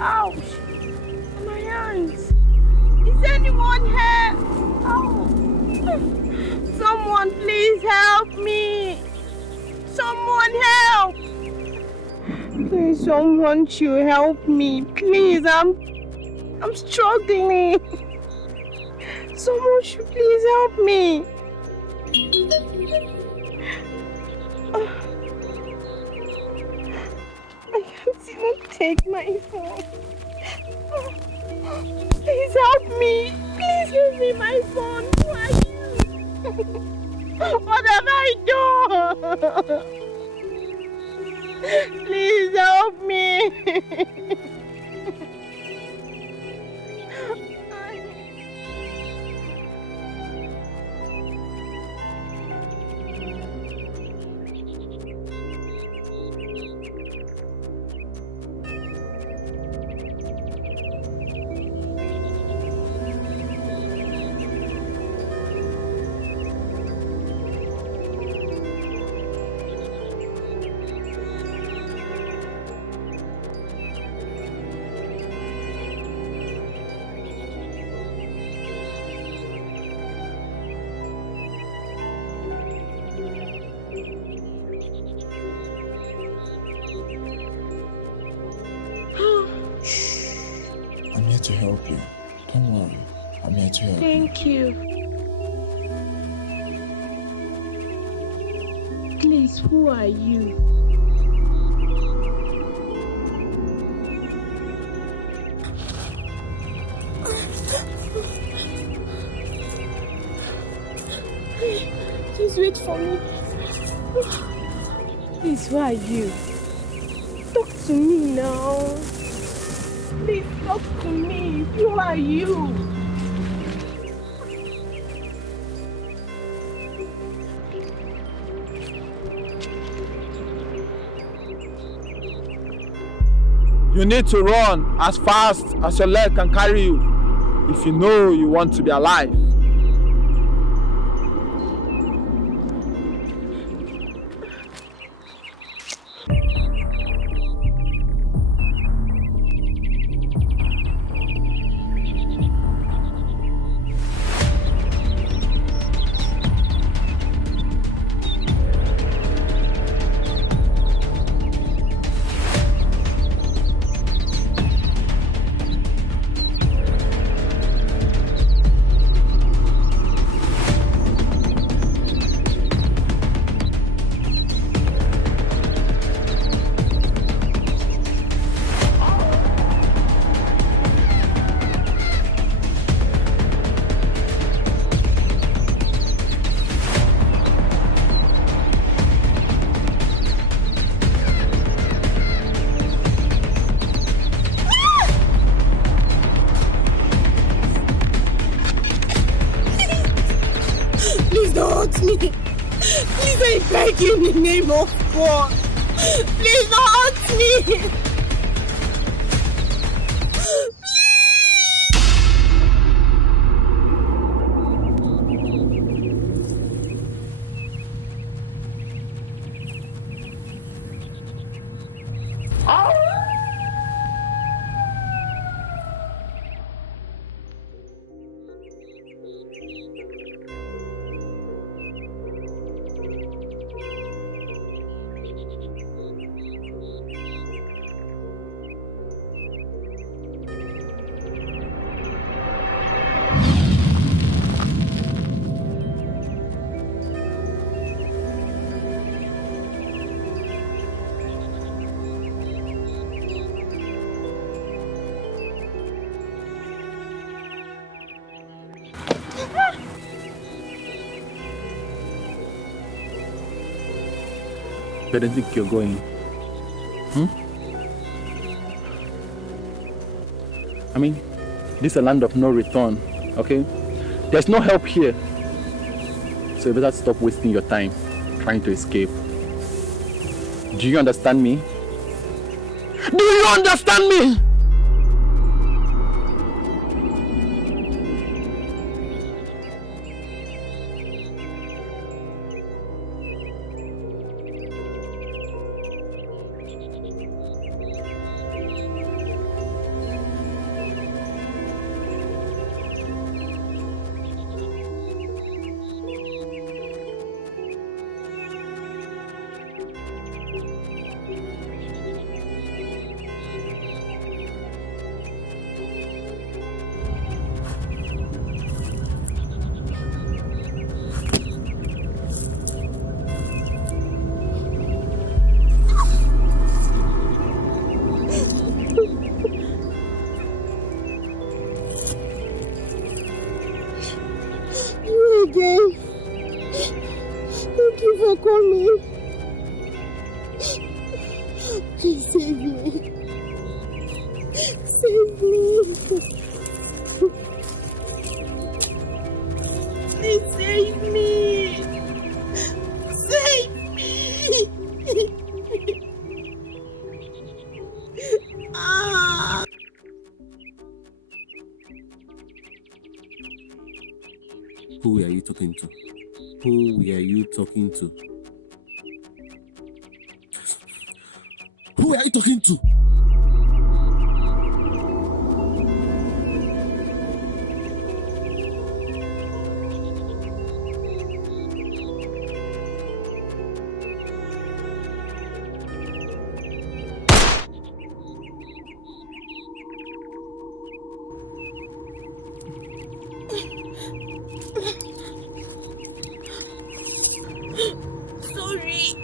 Ouch! My hands! Is anyone here? Oh! Someone please help me! Someone help! Please, someone should help me. Please, I'm struggling. Someone should please help me. I can't even take my phone. Please help me. Please give me my phone. Who are you? What have I done? Please help me. To help you. Don't worry. I'm here to help Thank you. Please, who are you? Please wait for me. Please, who are you? Talk to me now. Please talk to me. Who are you? You need to run as fast as your leg can carry you if you know you want to be alive. Please, I beg you in the name of God. Please don't hurt me. Where do you think you're going? I mean, this is a land of no return, okay? There's no help here. So you better stop wasting your time trying to escape. Do you understand me? Do you understand me? Please save me. Save me. Please save me. Save me. Ah. Who are you talking to? Who are you talking to? Who are you talking to? Sorry.